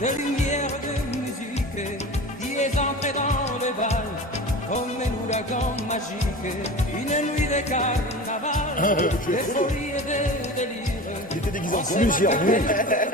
de lumière, de musique, qui est entré dans le bal comme un ouragan magique, une nuit de carnaval, de folie et de délire. Il était déguisé en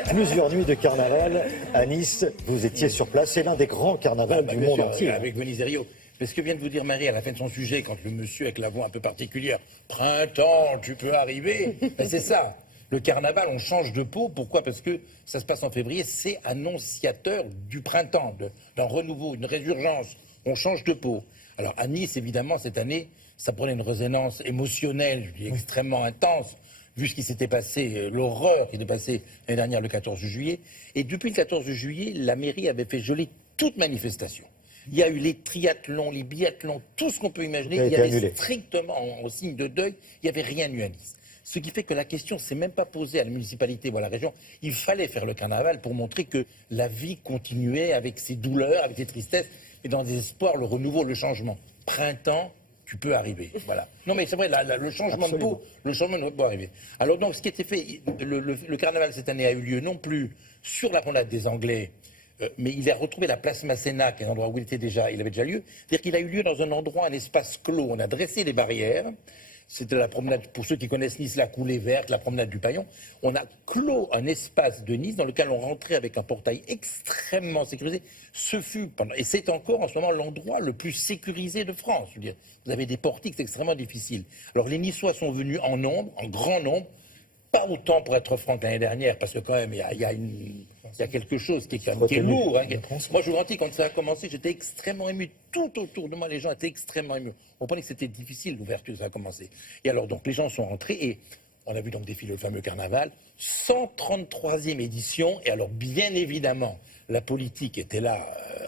plusieurs nuits de carnaval à Nice. Vous étiez sur place. C'est l'un des grands carnavals du monde entier. Avec Venise et Rio. Mais ce que vient de vous dire Marie à la fin de son sujet, quand le monsieur avec la voix un peu particulière, printemps, tu peux arriver, ben c'est ça. Le carnaval, on change de peau. Pourquoi? Parce que ça se passe en février, c'est annonciateur du printemps, d'un renouveau, une résurgence. On change de peau. Alors à Nice, évidemment, cette année, ça prenait une résonance émotionnelle, je dis, extrêmement intense, vu ce qui s'était passé, l'horreur qui s'était passée l'année dernière, le 14 juillet. Et depuis le 14 juillet, la mairie avait fait geler toute manifestation. Il y a eu les triathlons, les biathlons, tout ce qu'on peut imaginer. Il y avait strictement, en signe de deuil, il n'y avait rien eu à Nice. Ce qui fait que la question ne s'est même pas posée à la municipalité ou à la région. Il fallait faire le carnaval pour montrer que la vie continuait avec ses douleurs, avec ses tristesses, et dans des espoirs, le renouveau, le changement. Printemps, tu peux arriver. Voilà. Non mais c'est vrai, le changement de peau, le changement de peau peut arriver. Alors donc, ce qui était fait, le carnaval cette année a eu lieu non plus sur la promenade des Anglais, mais il a retrouvé la place Masséna, qui est un endroit où il avait déjà lieu. C'est-à-dire qu'il a eu lieu dans un endroit, un espace clos. On a dressé les barrières. C'était la promenade, pour ceux qui connaissent Nice, la coulée verte, la promenade du Paillon. On a clos un espace de Nice dans lequel on rentrait avec un portail extrêmement sécurisé. Et c'est encore en ce moment l'endroit le plus sécurisé de France. Je veux dire, vous avez des portiques, c'est extrêmement difficile. Alors les Niçois sont venus en nombre, en grand nombre, pas autant pour être franc que l'année dernière, parce que quand même, il y a quelque chose qui est lourd. Hein. Moi, je vous garantis, quand ça a commencé, j'étais extrêmement ému. Tout autour de moi, les gens étaient extrêmement émus. On comprenait que c'était difficile, l'ouverture, ça a commencé. Et alors, donc, les gens sont rentrés et on a vu donc défiler le fameux carnaval. 133e édition. Et alors, bien évidemment, la politique était là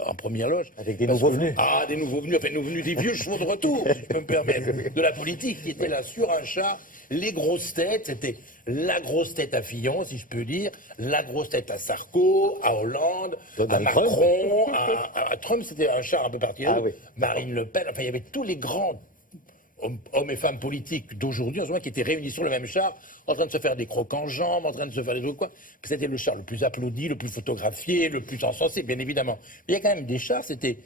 en première loge. Avec des nouveaux venus. Ah, des nouveaux venus. Enfin, nous venus des vieux chevaux de retour, si je peux me permettre. De la politique qui était là sur un char. Les grosses têtes, c'était la grosse tête à Fillon, si je peux dire, la grosse tête à Sarko, à Hollande, à Macron, à Trump, c'était un char un peu particulier, Marine Le Pen, enfin il y avait tous les grands hommes et femmes politiques d'aujourd'hui, en ce moment, qui étaient réunis sur le même char, en train de se faire des crocs en jambes, en train de se faire des trucs quoi. C'était le char le plus applaudi, le plus photographié, le plus encensé, bien évidemment. Mais il y a quand même des chars, c'était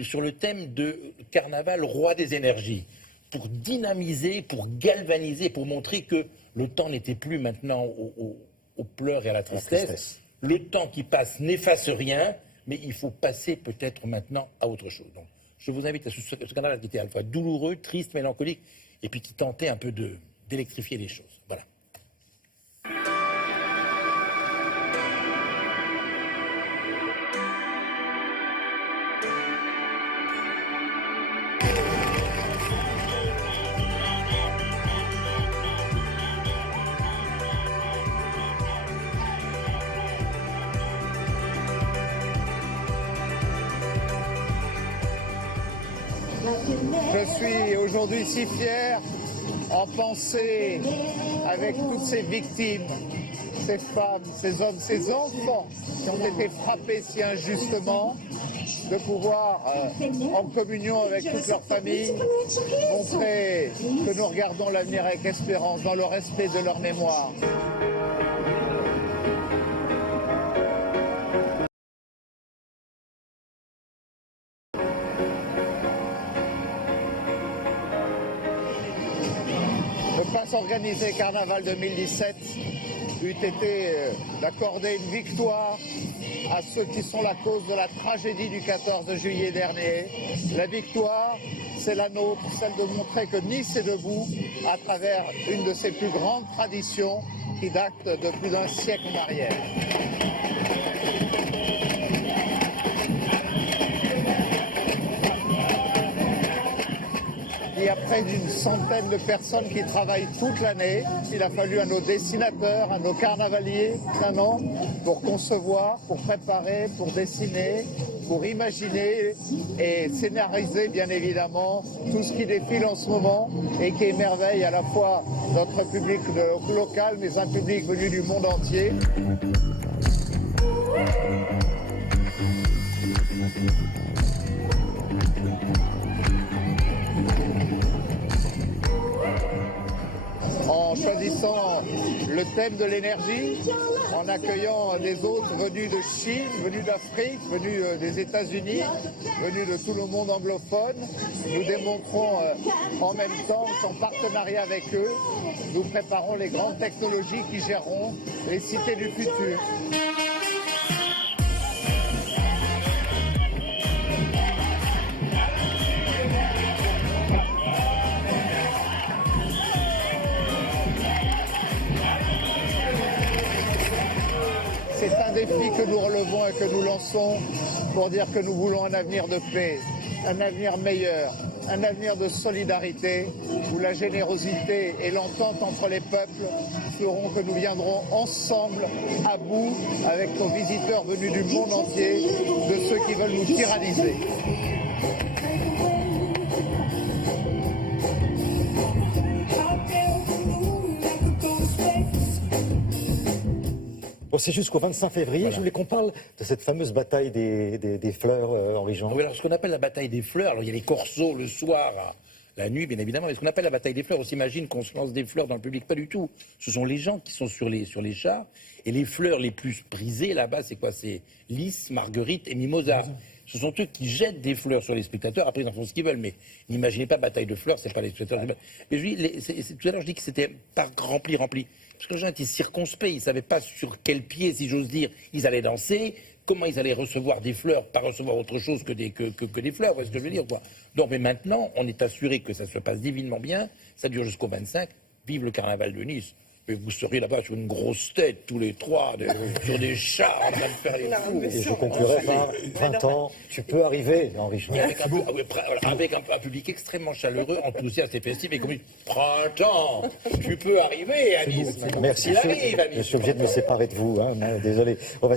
sur le thème de carnaval, roi des énergies. Pour dynamiser, pour galvaniser, pour montrer que le temps n'était plus maintenant aux pleurs et à la tristesse. Le temps qui passe n'efface rien, mais il faut passer peut-être maintenant à autre chose. Donc, je vous invite à ce carnaval qui était à la fois douloureux, triste, mélancolique, et puis qui tentait un peu d'électrifier les choses. Voilà. Je suis aujourd'hui si fier en pensée avec toutes ces victimes, ces femmes, ces hommes, ces enfants qui ont été frappés si injustement, de pouvoir, en communion avec toute leur famille, montrer que nous regardons l'avenir avec espérance, dans le respect de leur mémoire. Organiser Carnaval 2017 eût été d'accorder une victoire à ceux qui sont la cause de la tragédie du 14 juillet dernier. La victoire, c'est la nôtre, celle de montrer que Nice est debout à travers une de ses plus grandes traditions qui date de plus d'un siècle en arrière. Il y a près d'une centaine de personnes qui travaillent toute l'année. Il a fallu à nos dessinateurs, à nos carnavaliers, un an pour concevoir, pour préparer, pour dessiner, pour imaginer et scénariser bien évidemment tout ce qui défile en ce moment et qui émerveille à la fois notre public local mais un public venu du monde entier. En en choisissant le thème de l'énergie, en accueillant des hôtes venus de Chine, venus d'Afrique, venus des États-Unis, venus de tout le monde anglophone. Nous démontrons en même temps qu'en partenariat avec eux, nous préparons les grandes technologies qui géreront les cités du futur. C'est un défi que nous relevons et que nous lançons pour dire que nous voulons un avenir de paix, un avenir meilleur, un avenir de solidarité où la générosité et l'entente entre les peuples feront que nous viendrons ensemble à bout avec nos visiteurs venus du monde entier, de ceux qui veulent nous tyranniser. Bon, c'est jusqu'au 25 février. Voilà. Je voulais qu'on parle de cette fameuse bataille des fleurs, Henri Jean. Oui, alors ce qu'on appelle la bataille des fleurs, alors il y a les corsos le soir, la nuit bien évidemment, mais ce qu'on appelle la bataille des fleurs, on s'imagine qu'on se lance des fleurs dans le public, pas du tout. Ce sont les gens qui sont sur les chars, et les fleurs les plus prisées là-bas, c'est quoi? C'est lys, marguerite et mimosa. Ce sont eux qui jettent des fleurs sur les spectateurs, après ils en font ce qu'ils veulent, mais n'imaginez pas bataille de fleurs, c'est pas les spectateurs. Mais je dis, tout à l'heure je dis que c'était pas rempli. Parce que les gens étaient circonspects, ils ne savaient pas sur quel pied, si j'ose dire, ils allaient danser, comment ils allaient recevoir des fleurs, pas recevoir autre chose que des fleurs, vous voyez ce que je veux dire, quoi. Donc, mais maintenant, on est assuré que ça se passe divinement bien, ça dure jusqu'au 25, vive le carnaval de Nice. Mais vous seriez là-bas sur une grosse tête, tous les trois, sur des chars, en train de faire les fous. Et je conclurai par 20 ans, tu peux arriver, Henri Jean. Avec un public extrêmement chaleureux, enthousiaste et festif, et comme il dit, printemps, tu peux arriver à Nice. Merci, je suis obligé de me séparer de vous, hein, désolé. On va